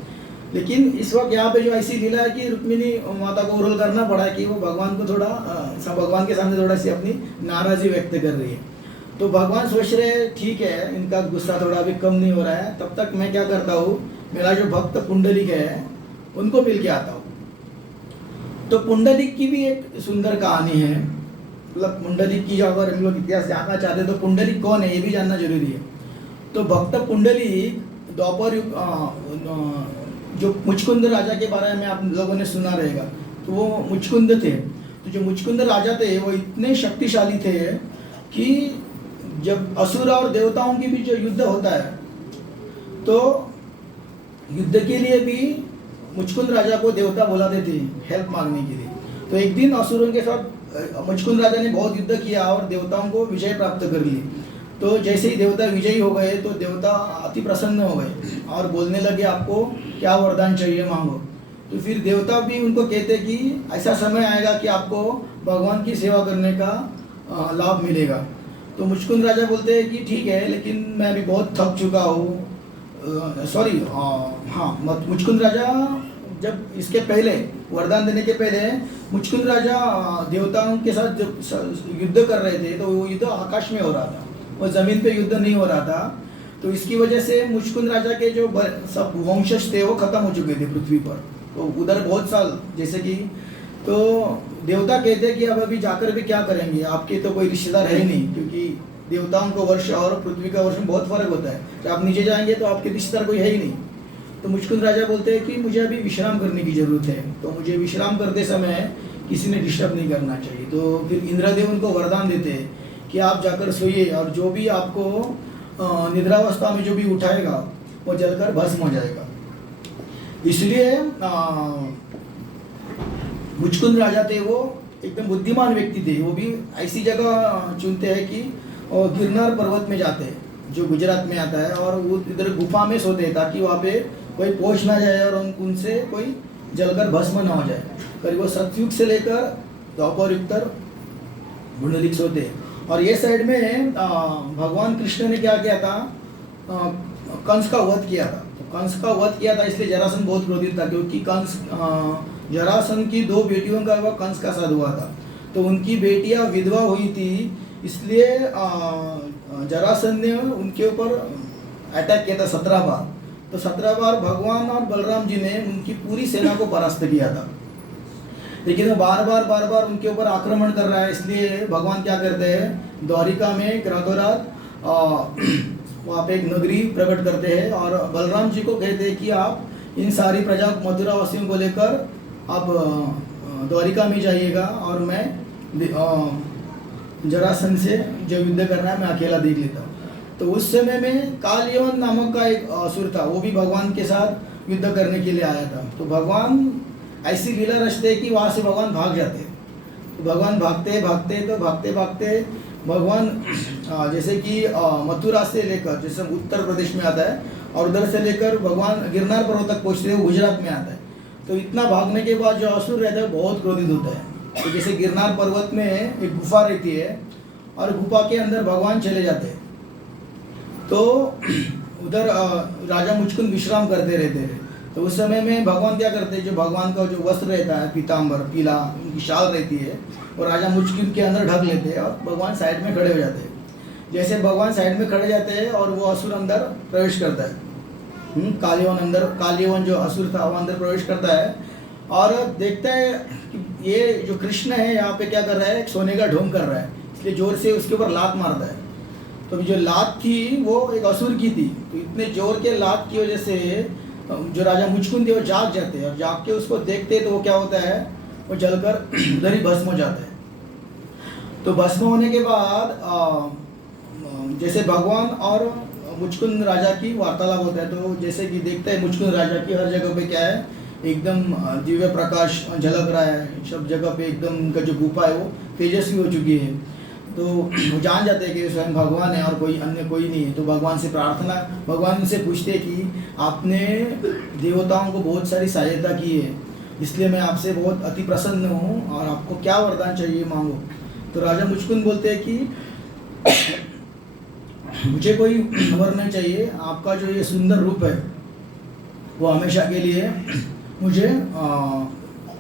लेकिन इस वक्त यहाँ पे जो ऐसी लीला है कि रुक्मिणी माता को रोल करना पड़ा कि वो भगवान को थोड़ा भगवान के सामने थोड़ा सी अपनी नाराज़ी व्यक्त कर रही है। तो भगवान सोच रहे हैं ठीक है, इनका गुस्सा थोड़ा भी कम नहीं हो रहा है, तब तक मैं क्या करता हूँ, मेरा जो भक्त पुंडलिक है उनको मिल के आता हूँ। तो पुंडलिक की भी एक सुंदर कहानी है। मतलब पुंडलिक की अगर हम लोग इतिहास जानना चाहते हैं तो पुंडलिक कौन है ये भी जानना जरूरी है। तो भक्त पुंडलिक द्वापर युग जो मुचकुंद राजा के बारे में आप लोगों ने सुना रहेगा, तो वो मुचकुंद थे। तो जो मुचकुंद राजा थे वो इतने शक्तिशाली थे कि जब असुर और देवताओं के बीच जो युद्ध होता है, तो युद्ध के लिए भी मुचकुंद राजा को देवता बुलाते थे हेल्प मांगने के लिए। तो एक दिन असुरों के साथ मुचकुंद राजा ने बहुत युद्ध किया और देवताओं को विजय प्राप्त कर ली। तो जैसे ही देवता विजयी हो गए तो देवता अति प्रसन्न हो गए और बोलने लगे आपको क्या वरदान चाहिए मांगो। तो फिर देवता भी उनको कहते कि ऐसा समय आएगा कि आपको भगवान की सेवा करने का लाभ मिलेगा। तो मुचकुंद राजा बोलते हैं कि ठीक है, लेकिन मैं अभी बहुत थक चुका हूँ। सॉरी, हाँ, मुचकुंद राजा जब इसके पहले वरदान देने के पहले मुचकुंद राजा देवताओं के साथ जब युद्ध कर रहे थे तो वो युद्ध आकाश में हो रहा था, वो ज़मीन पे युद्ध नहीं हो रहा था। तो इसकी वजह से मुचकुंद राजा के जो सब वंशज थे वो खत्म हो चुके थे पृथ्वी पर। तो उधर बहुत साल जैसे कि तो देवता कहते कि अब अभी जाकर भी क्या करेंगे, आपके तो कोई रिश्तेदार है ही नहीं, क्योंकि देवताओं का वर्ष और पृथ्वी का वर्ष में बहुत फर्क होता है। जब आप नीचे जाएंगे तो आपके रिश्तेदार कोई है ही नहीं। तो मुचकुंद राजा बोलते हैं कि मुझे अभी विश्राम करने की ज़रूरत है, तो मुझे विश्राम करते समय किसी ने डिस्टर्ब नहीं करना चाहिए। तो फिर इंद्रदेव उनको वरदान देते हैं कि आप जाकर सोइए और जो भी आपको निद्रावस्था में जो भी उठाएगा वो जलकर भस्म हो जाएगा। इसलिए मुचकुंद राजा थे वो एकदम बुद्धिमान व्यक्ति थे। वो भी ऐसी जगह चुनते हैं कि गिरनार पर्वत में जाते हैं जो गुजरात में आता है, और वो इधर गुफा में सोते हैं ताकि वहाँ पे कोई पहुँच ना जाए और उनसे कोई जलकर भस्म ना हो जाए। करीब वो सतयुग से लेकर द्वापर युग तक पुंडलिक सोते हैं। और ये साइड में भगवान कृष्ण ने क्या किया था, कंस का वध किया था। तो कंस का वध किया था इसलिए जरासंध बहुत क्रोधित था, क्योंकि कंस जरासंध की 2 बेटियों का विवाह कंस का साथ हुआ था। तो उनकी बेटियां विधवा हुई थी, इसलिए जरासंध ने उनके ऊपर अटैक किया था 17 बार। तो 17 बार भगवान और बलराम जी ने उनकी पूरी सेना को परास्त किया था। लेकिन वो बार बार उनके ऊपर आक्रमण कर रहा है, इसलिए भगवान क्या करते हैं, द्वारिका में एक रातों रात वहाँ पे एक नगरी प्रकट करते हैं और बलराम जी को कहते हैं कि आप इन सारी प्रजा मथुरा वासियों को लेकर आप द्वारिका में जाइएगा और मैं जरासंध से जो युद्ध करना है मैं अकेला देख लेता हूँ। तो उस समय में कालयवन नामक का एक असुर था, वो भी भगवान के साथ युद्ध करने के लिए आया था। तो भगवान ऐसी लीला रचते कि वहाँ से भगवान भाग जाते। तो भगवान भागते भगवान जैसे कि मथुरा से लेकर, जैसे उत्तर प्रदेश में आता है, और उधर से लेकर भगवान गिरनार पर्वत तक पहुँचते हैं, वो गुजरात में आता है। तो इतना भागने के बाद जो असुर रहता है बहुत क्रोधित होता है। तो जैसे गिरनार पर्वत में एक गुफा रहती है और गुफा के अंदर भगवान चले जाते हैं। तो उधर राजा मुचकुंद विश्राम करते रहते हैं। तो उस समय में भगवान क्या करते हैं, जो भगवान का जो वस्त्र रहता है पीताम्बर पीला, उनकी शाल रहती है, और राजा मुचकुंद के अंदर ढक लेते हैं और भगवान साइड में खड़े हो जाते हैं। जैसे भगवान साइड में खड़े जाते हैं और वो असुर अंदर प्रवेश करता है, कालयवन जो असुर था वो अंदर प्रवेश करता है और देखता है कि ये जो कृष्ण है यहाँ पे क्या कर रहा है, एक सोने का ढोंग कर रहा है, इसलिए जोर से उसके ऊपर लात मारता है। तो जो लात थी वो एक असुर की थी, तो इतने जोर के लात की वजह से जो राजा मुचकुंद थे वो जाग जाते हैं और जाग के उसको देखते तो वो क्या होता है, वो जलकर उधर ही भस्म हो जाता है। तो भस्म होने के बाद जैसे भगवान और मुचकुंद राजा की वार्तालाप होता है। तो जैसे कि देखते हैं मुचकुंद राजा की हर जगह पे क्या है, एकदम दिव्य प्रकाश झलक रहा है, सब जगह पे एकदम उनका जो गुफा है वो तेजस्वी हो चुकी है। तो वो जान जाते हैं कि स्वयं भगवान है और कोई अन्य कोई नहीं है। तो भगवान से प्रार्थना, भगवान उनसे पूछते हैं कि आपने देवताओं को बहुत सारी सहायता की है, इसलिए मैं आपसे बहुत अति प्रसन्न हूँ और आपको क्या वरदान चाहिए मांगो। तो राजा मुचकुंद बोलते हैं कि मुझे कोई वर नहीं चाहिए, आपका जो ये सुंदर रूप है वो हमेशा के लिए मुझे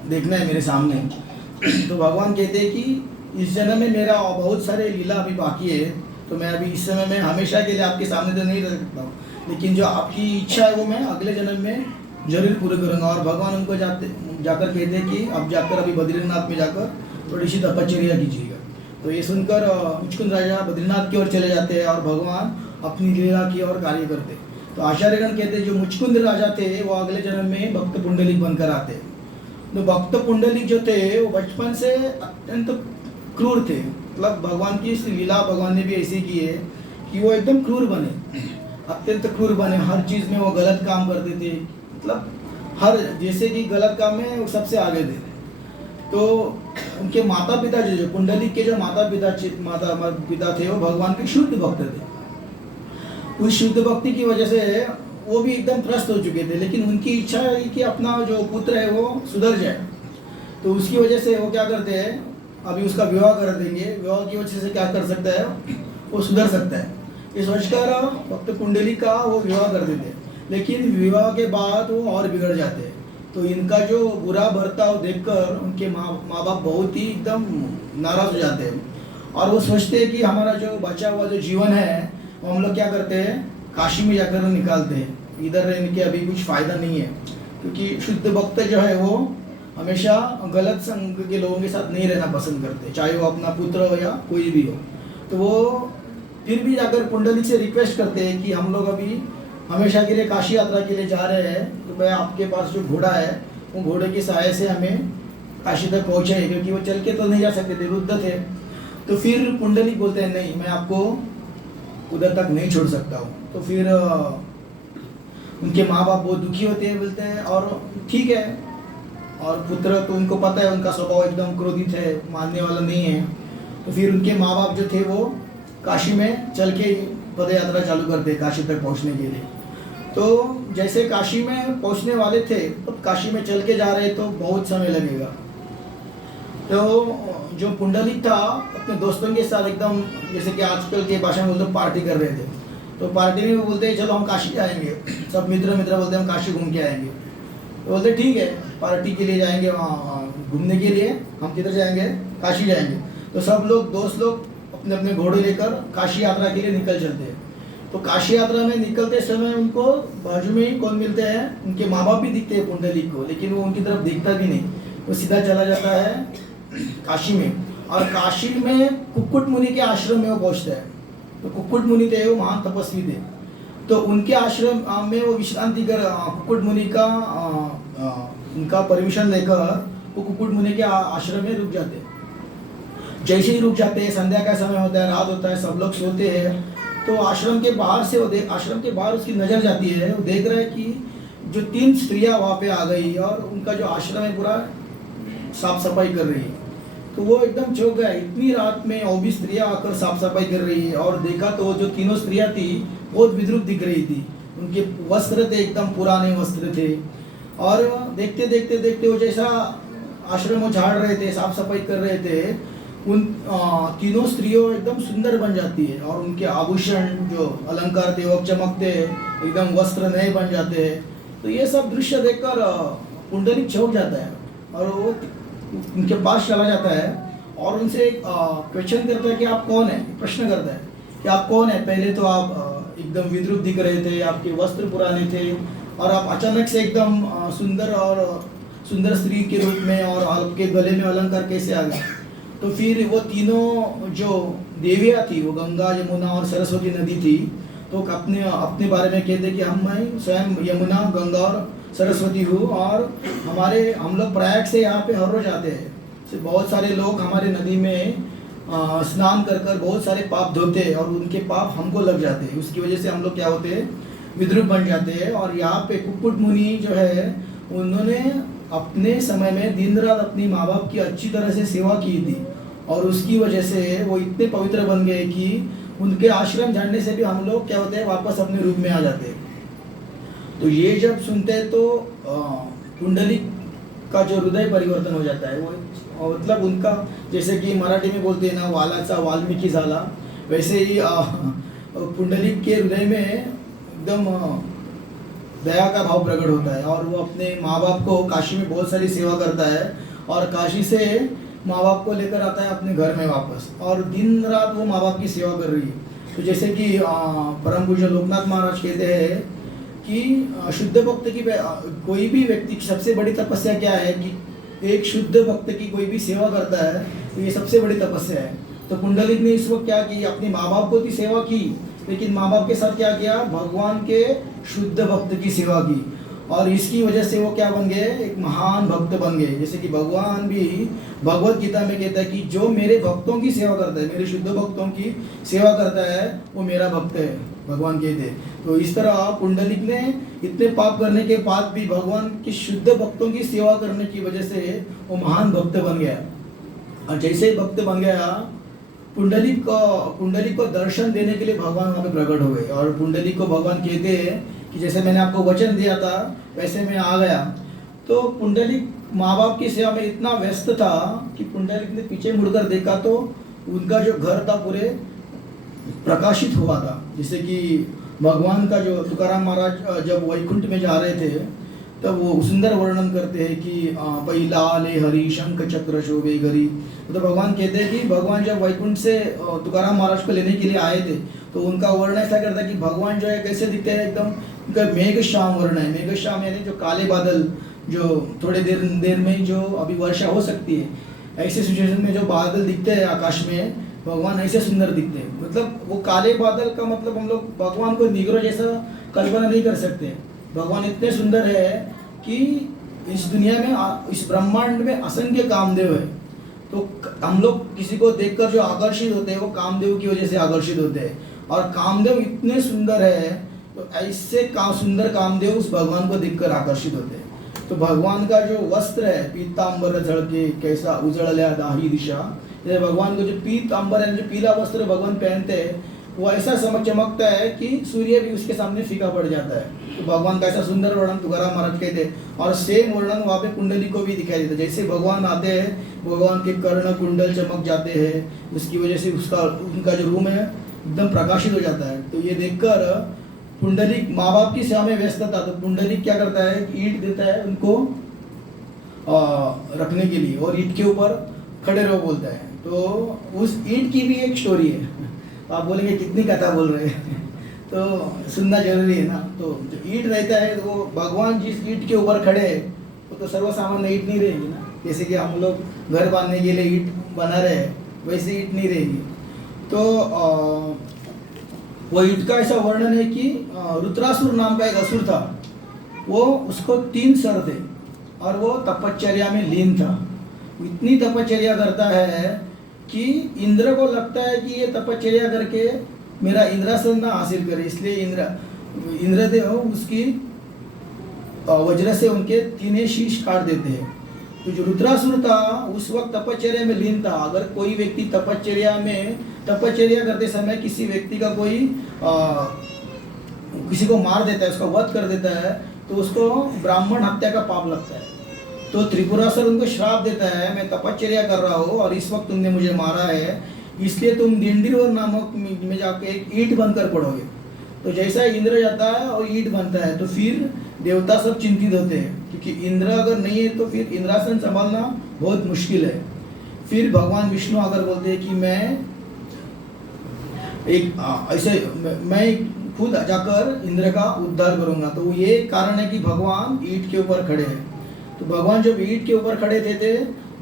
देखना है मेरे सामने। तो भगवान कहते हैं कि इस जन्म में मेरा बहुत सारे लीला अभी बाकी है, तो मैं अभी इस समय में हमेशा के लिए आपके सामने तो नहीं रह सकता हूँ, लेकिन जो आपकी इच्छा है वो मैं अगले जन्म में जरूर पूरे करूँगा। और भगवान उनको जाकर कहते हैं कि अब जाकर अभी बद्रीनाथ में जाकर थोड़ी सी तपश्चर्या कीजिएगा। तो ये सुनकर मुचकुंद राजा बद्रीनाथ की ओर चले जाते हैं और भगवान अपनी लीला की ओर कार्य करते। तो आचार्यगण कहते हैं जो मुचकुंद राजा थे वो अगले जन्म में भक्त पुंडलिक बनकर आते। तो भक्त पुंडलिक जो थे वो बचपन से अत्यंत क्रूर थे, मतलब भगवान की इस लीला भगवान ने भी ऐसी की है कि वो एकदम क्रूर बने, अत्यंत क्रूर बने। हर चीज़ में वो गलत काम करते थे, मतलब हर जैसे कि गलत काम में वो सबसे आगे थे। तो उनके माता पिता जो पुंडलिक के जो माता पिता थे वो भगवान के शुद्ध भक्त थे। उस शुद्ध भक्ति की वजह से वो भी एकदम त्रस्त हो चुके थे, लेकिन उनकी इच्छा है कि अपना जो पुत्र है वो सुधर जाए। तो उसकी वजह से वो क्या करते हैं, अभी उसका विवाह कर देंगे, विवाह की वजह से क्या कर सकता है, वो सुधर सकता है। इस सोचकर भक्त पुंडलिक का वो विवाह कर देते हैं, लेकिन विवाह के बाद वो और बिगड़ जाते हैं। तो इनका जो बुरा बर्ताव देखकर उनके माँ बाप बहुत ही एकदम नाराज हो जाते हैं, और वो सोचते हैं कि हमारा जो बचा हुआ जो जीवन है वो हम लोग क्या करते हैं, काशी में जाकर निकालते हैं। इधर रहने के अभी कुछ फ़ायदा नहीं है, क्योंकि शुद्ध भक्त जो है वो हमेशा गलत संग के लोगों के साथ नहीं रहना पसंद करते, चाहे वो अपना पुत्र हो या कोई भी हो। तो वो फिर भी जाकर पुंडलिक से रिक्वेस्ट करते हैं कि हम लोग अभी हमेशा के लिए काशी यात्रा के लिए जा रहे हैं, तो भाई आपके पास जो घोड़ा है वो घोड़े की सहायता से हमें काशी तक पहुँचे, क्योंकि वो चल के तो नहीं जा सकते थे, वृद्ध थे। तो फिर पुंडलिक बोलते हैं नहीं, मैं आपको उधर तक नहीं छोड़ सकता हूँ। तो फिर उनके माँ बाप बहुत दुखी होते हैं, बोलते हैं और ठीक है, और पुत्र तो उनको पता है उनका स्वभाव एकदम क्रोधित है, मानने वाला नहीं है। तो फिर उनके माँ बाप जो थे वो काशी में चल के पद यात्रा चालू करते काशी तक पहुँचने के लिए। तो जैसे काशी में पहुँचने वाले थे, तो काशी में चल के जा रहे तो बहुत समय लगेगा। तो जो पुंडलिक था अपने दोस्तों के साथ एकदम, जैसे कि आजकल के भाषा में बोलते पार्टी कर रहे थे। तो पार्टी में बोलते हैं चलो हम काशी जाएंगे, सब मित्र बोलते हैं हम काशी घूम के आएंगे। तो बोलते ठीक है, पार्टी के लिए जाएंगे, वहाँ घूमने के लिए हम किधर जाएंगे, काशी जाएंगे। तो सब लोग दोस्त लोग अपने अपने घोड़े लेकर काशी यात्रा के लिए निकल चलते हैं। तो काशी यात्रा में निकलते समय उनको बाजू में ही कौन मिलते हैं, उनके माँ बाप भी दिखते हैं पुंडलिक को, लेकिन वो उनकी तरफ देखता भी नहीं, वो सीधा चला जाता है काशी में। और काशी में कुक्कुट मुनि के आश्रम में वो पहुँचता है। तो कुक्कुट मुनि थे, वो महान तपस्वी थे। तो उनके आश्रम में वो विश्रांति कर, कुक्कुट मुनि का उनका परमिशन लेकर वो कुक्कुट मुनि के आश्रम में रुक जाते हैं। जैसे ही रुक जाते हैं, संध्या का समय होता है, रात होता है, सब लोग सोते हैं। तो आश्रम के बाहर से वो आश्रम के बाहर उसकी नज़र जाती है, वो देख रहा है कि जो 3 स्त्रियाँ वहाँ पे आ गई और उनका जो आश्रम है पूरा साफ सफाई कर रही है। तो वो एकदम चौंक गया, इतनी रात में और भी स्त्रियाँ आकर साफ सफाई कर रही है। और देखा तो जो तीनों स्त्रियाँ थी बहुत विद्रुप दिख रही थी, उनके वस्त्र थे एकदम पुराने वस्त्र थे। और देखते देखते देखते वो जैसा आश्रम वो झाड़ रहे थे, साफ सफाई कर रहे थे, उन तीनों स्त्रियों एकदम सुंदर बन जाती है, और उनके आभूषण जो अलंकार थे वो चमकते, एकदम वस्त्र नए बन जाते हैं। तो ये सब दृश्य देखकर पुंडलिक चौंक जाता है, और वो उनके पास चला जाता है और उनसे क्वेश्चन करता है कि आप कौन है, प्रश्न करता है कि आप कौन है। पहले तो आप एकदम विद्रुप दिख रहे थे, आपके वस्त्र पुराने थे, और आप अचानक से एकदम सुंदर स्त्री के रूप में, और आपके गले में अलंकार कैसे आ गया। तो फिर वो तीनों जो देवियाँ थी, वो गंगा, यमुना और सरस्वती नदी थी, तो अपने बारे में कहते कि मैं स्वयं यमुना, गंगा और सरस्वती हूँ, और हम लोग प्रयाग से यहाँ पे हर रोज आते हैं। तो बहुत सारे लोग हमारे नदी में स्नान कर बहुत सारे पाप धोते हैं, और उनके पाप हमको लग जाते हैं। उसकी वजह से हम लोग क्या होते हैं, विद्रुप बन जाते हैं। और यहाँ पे कुक्कुट मुनि जो है, उन्होंने अपने समय में दिन रात अपनी माँ बाप की अच्छी तरह से सेवा की थी, और उसकी वजह से वो इतने पवित्र बन गए कि उनके आश्रम जाने से भी हम लोग क्या होते हैं, वापस अपने रूप में आ जाते हैं। तो ये जब सुनते हैं तो पुंडलिक का जो हृदय परिवर्तन हो जाता है, वो मतलब उनका, जैसे कि मराठी में बोलते हैं ना, वालाचा वाल्मीकि झाला, वैसे ही पुंडलिक के हृदय में एकदम दया का भाव प्रकट होता है, और वो अपने माँ बाप को काशी में बहुत सारी सेवा करता है, और काशी से माँ बाप को लेकर आता है अपने घर में वापस, और दिन रात वो माँ बाप की सेवा कर रही है। तो जैसे कि परम पूज्य लोकनाथ महाराज कहते हैं कि शुद्ध भक्त की कोई भी व्यक्ति की सबसे बड़ी तपस्या क्या है, कि एक शुद्ध भक्त की कोई भी सेवा करता है तो ये सबसे बड़ी तपस्या है। तो पुंडलिक ने इस वक्त क्या की, अपने माँ बाप को की सेवा की, लेकिन माँ बाप के साथ क्या किया, भगवान के शुद्ध भक्त की सेवा की। और इसकी वजह से वो क्या बन गए, एक महान भक्त बन गए। जैसे कि भगवान भी भगवत गीता में कहता है कि जो मेरे भक्तों की सेवा करता है, मेरे शुद्ध भक्तों की सेवा करता है, वो मेरा भक्त है, भगवान कहते हैं। तो इस तरह पुंडलिक ने इतने पाप करने के बाद भी भगवान की शुद्ध भक्तों की सेवा करने की वजह से वो महान भक्त बन गया। और जैसे ही भक्त बन गया, पुंडलिक को दर्शन देने के लिए भगवान वहाँ पे प्रकट हुए। और पुंडलिक को भगवान कहते हैं कि जैसे मैंने आपको वचन दिया था वैसे मैं आ गया। तो पुंडलिक माँ बाप की सेवा में इतना व्यस्त था कि पुंडलिक ने पीछे मुड़कर देखा तो उनका जो घर था पूरे प्रकाशित हुआ था। जैसे कि भगवान का जो तुकाराम महाराज जब वैकुंठ में जा रहे थे तब वो सुंदर वर्णन करते हैं कि पहिला ले हरि शंख चक्र शोभे घरी। तो भगवान कहते हैं कि भगवान जब वैकुंठ से तुकाराम महाराज को लेने के लिए आए थे तो उनका वर्ण ऐसा करता है कि भगवान जो है कैसे दिखते हैं, एकदम उनका मेघश्याम वर्ण है। मेघश्याम यानी जो काले बादल, जो थोड़े देर में जो अभी वर्षा हो सकती है, ऐसे सिचुएशन में जो बादल दिखते हैं आकाश में, भगवान ऐसे सुंदर दिखते हैं। मतलब वो काले बादल का मतलब हम लोग भगवान को निग्रो जैसा कल्पना नहीं कर सकते। भगवान इतने सुंदर है कि इस दुनिया में, इस ब्रह्मांड में असंख्य कामदेव है। तो हम लोग किसी को देखकर जो आकर्षित होते हैं वो कामदेव की वजह से आकर्षित होते हैं। और कामदेव इतने सुंदर है तो ऐसे सुंदर कामदेव उस भगवान को देखकर आकर्षित होते हैं। तो भगवान का जो वस्त्र है, पीतांबर झड़के कैसा उजड़ल्या दाही दिशा, जैसे भगवान को जो पीतांबर है, जो पीला वस्त्र भगवान पहनते हैं, वो ऐसा चमकता है कि सूर्य भी उसके सामने फीका पड़ जाता है। तो भगवान का ऐसा सुंदर वर्णन तुकाराम महाराज कहते हैं। और सेम वर्णन वहाँ पे कुंडली को भी दिखाई देता है। जैसे भगवान आते हैं, भगवान के कर्ण कुंडल चमक जाते हैं, जिसकी वजह से उनका जो रूम है एकदम प्रकाशित हो जाता है। तो ये देखकर पुंडलिक माँ बाप की सेवा में व्यस्त था। तो पुंडलिक क्या करता है, ईंट देता है उनको रखने के लिए, और ईंट के ऊपर खड़े रहो बोलता है। तो उस ईंट की भी एक स्टोरी है। तो आप बोलेंगे कितनी कथा बोल रहे हैं, तो सुनना जरूरी है ना। तो जो ईंट रहता है तो वो भगवान जिस ईंट के ऊपर खड़े है वो तो सर्वसामान्य ईंट नहीं रहेगी ना। जैसे कि हम लोग घर बांधने के लिए ईंट बना रहे हैं, वैसे ईंट नहीं रहेगी। तो वो ईंट का ऐसा वर्णन है कि रुद्रासुर नाम का एक असुर था, वो उसको 3 सर थे और वो तपश्चर्या में लीन था। इतनी तपश्चर्या करता है कि इंद्र को लगता है कि ये तपश्चर्या करके मेरा इंद्रासन ना हासिल करे, इसलिए इंद्रदेव उसकी वज्र से उनके 3 शीश काट देते हैं। तो जो रुद्रासुर था उस वक्त तपश्चर्या में लीन था। अगर कोई व्यक्ति तपश्चर्या करते समय किसी व्यक्ति का कोई किसी को मार देता है, उसका वध कर देता है, तो उसको ब्राह्मण हत्या का पाप लगता है। तो त्रिपुरासुर उनको श्राप देता है, मैं तपश्चर्या कर रहा हूँ और इस वक्त तुमने मुझे मारा है, इसलिए तुम दिंडीवर नामक में जाके एक ईंट बनकर पड़ोगे। तो जैसा इंद्र जाता है और ईंट बनता है तो फिर देवता सब चिंतित होते हैं, क्योंकि इंद्र अगर नहीं है तो फिर इंद्रासन संभालना बहुत मुश्किल है। फिर भगवान विष्णु आकर बोलते हैं कि मैं खुद जाकर इंद्र का उद्धार करूंगा। तो ये कारण है कि भगवान ईंट के ऊपर खड़े हैं। तो भगवान जब ईंट के ऊपर खड़े थे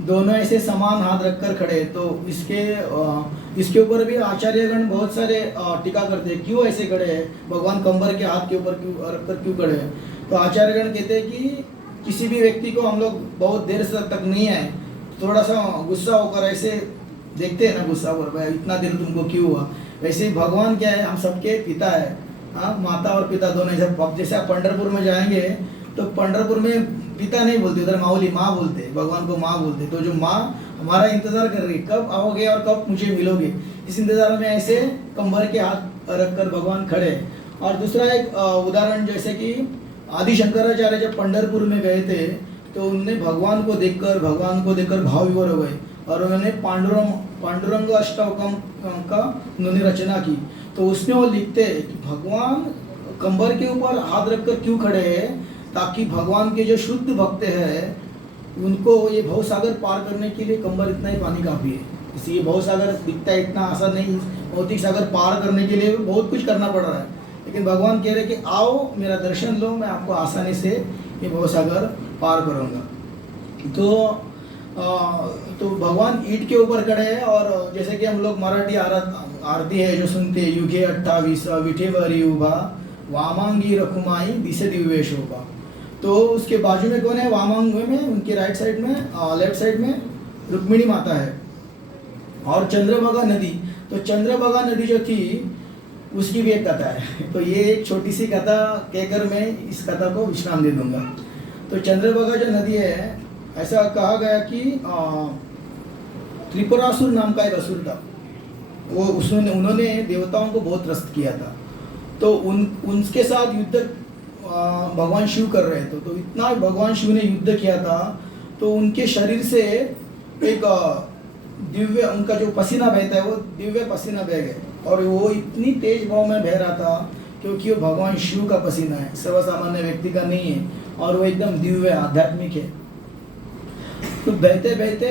दोनों ऐसे समान हाथ रखकर खड़े। तो इसके ऊपर भी आचार्यगण बहुत सारे टीका करते हैं, क्यों ऐसे खड़े हैं, भगवान कंबर के हाथ के ऊपर रखकर क्यों खड़े हैं। तो आचार्यगण कहते हैं कि किसी भी व्यक्ति को हम लोग बहुत देर तक नहीं आए, थोड़ा सा गुस्सा होकर ऐसे देखते हैं ना, गुस्सा होकर भाई इतना देर तुमको क्यों हुआ। वैसे ही भगवान क्या है, हम सबके पिता है, हाँ, माता और पिता दोनों। जैसे आप पंढरपुर में जाएंगे तो पंढरपुर में पिता नहीं बोलते, उधर माऊली माँ बोलते, भगवान को माँ बोलते। तो जो माँ हमारा इंतजार कर रही, कब आओगे और कब मुझे मिलोगे, इस इंतजार में ऐसे कंबर के हाथ रखकर भगवान खड़े। और दूसरा एक उदाहरण, जैसे कि आदि शंकराचार्य जब पंढरपुर में गए थे तो उन्होंने भगवान को देखकर भाव विभोर हो गए और उन्होंने पांडुरंग अष्टकम का उन्होंने रचना की। तो उसमें वो लिखते हैं कि भगवान कंबर के ऊपर हाथ रखकर क्यों खड़े हैं, ताकि भगवान के जो शुद्ध भक्त हैं उनको ये भवसागर पार करने के लिए कंबर इतना ही पानी काफ़ी है। इसलिए भवसागर दिखता है इतना आसान नहीं, भौतिक सागर पार करने के लिए बहुत कुछ करना पड़ रहा है, लेकिन भगवान कह रहे कि आओ मेरा दर्शन लो, मैं आपको आसानी से ये भवसागर पार करूँगा। तो भगवान ईंट के ऊपर खड़े हैं। और जैसे कि हम लोग मराठी आरती है जो सुनते हैं, युगे 28 विठेवरी उभा वामांगी रखुमाई दिसे दिव्य शोभा। तो उसके बाजू में कौन है, वामांग में उनके राइट साइड में, लेफ्ट साइड में रुक्मिणी माता है और चंद्रभागा नदी। तो चंद्रभागा नदी जो थी उसकी भी एक कथा है। तो ये एक छोटी सी कथा कहकर मैं इस कथा को विश्राम दे दूंगा। तो चंद्रभागा जो नदी है, ऐसा कहा गया कि त्रिपुरासुर नाम का एक असुर था, वो उन्होंने देवताओं को बहुत त्रस्त किया था। तो उनके साथ युद्ध भगवान शिव कर रहे थे। तो इतना भगवान शिव ने युद्ध किया था, तो उनके शरीर से एक दिव्य, उनका जो पसीना बहता है वो दिव्य पसीना बह गए, और वो इतनी तेज भाव में बह रहा था क्योंकि वो भगवान शिव का पसीना है, सर्वसामान्य व्यक्ति का नहीं है, और वो एकदम दिव्य आध्यात्मिक है। तो बहते बहते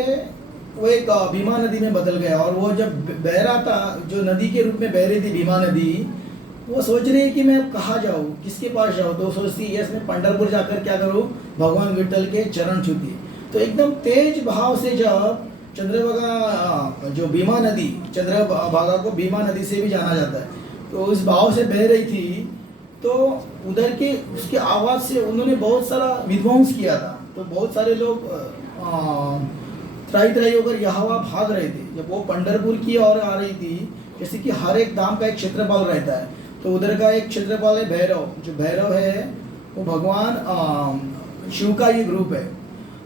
वो एक भीमा नदी में बदल गया, और वो जब बह रहा था, जो नदी के रूप में बह रही थी भीमा नदी, वो सोच रही है कि मैं कहाँ जाऊँ, किसके पास जाऊँ। तो वो सोचती है यस मैं पंढरपुर जाकर क्या करूँ, भगवान विठल के चरण छूती। तो एकदम तेज भाव से जब चंद्रभागा जो भीमा नदी, चंद्रभागा को भीमा नदी से भी जाना जाता है, तो उस भाव से बह रही थी, तो उधर के उसके आवाज़ से उन्होंने बहुत सारा विध्वंस किया था। तो बहुत सारे लोग त्राही त्राही होकर यहाँ वहाँ भाग रहे थे। जब वो पंढरपुर की ओर आ रही थी, जैसे कि हर एक धाम का एक क्षेत्रपाल रहता है, तो उधर का एक क्षेत्रपाल है भैरव। जो भैरव है वो भगवान शिव का ही रूप है।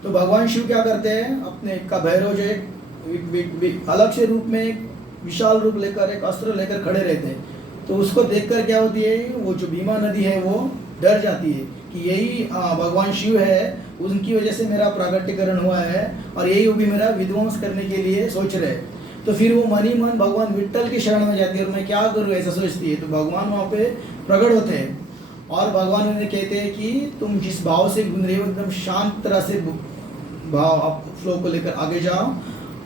तो भगवान शिव क्या करते हैं, अपने का भैरव जो एक अलग से रूप में एक विशाल रूप लेकर, एक अस्त्र लेकर खड़े रहते हैं। तो उसको देखकर क्या होती है, वो जो भीमा नदी है वो डर जाती है कि यही भगवान शिव है, उनकी वजह से मेरा प्रागट्यकरण हुआ है, और यही वो भी मेरा विध्वंस करने के लिए सोच रहे हैं। तो फिर वो मन ही मन भगवान विठल की शरण में जाती है, और मैं क्या करूँ ऐसा सोचती है। तो भगवान वहाँ पे प्रकट होते हैं, और भगवान उन्हें कहते हैं कि तुम जिस भाव से घूम रहे हो, एकदम शांत तरह से भाव आप फ्लो को लेकर आगे जाओ,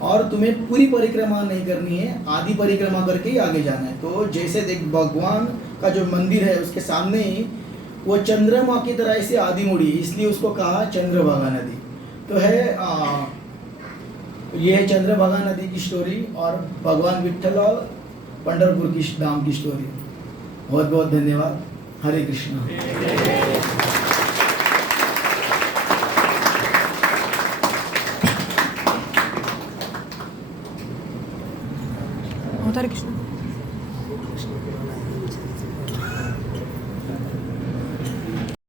और तुम्हें पूरी परिक्रमा नहीं करनी है, आधी परिक्रमा करके ही आगे जाना है। तो जैसे देख भगवान का जो मंदिर है उसके सामने ही वो चंद्रमा की तरह ऐसे आधी मुड़ी, इसलिए उसको कहा चंद्रभागा नदी। तो है ये है चंद्रभागा नदी की स्टोरी, और भगवान विठल और पंढरपुर की धाम की स्टोरी। बहुत बहुत धन्यवाद। हरे कृष्णा। हरे कृष्ण।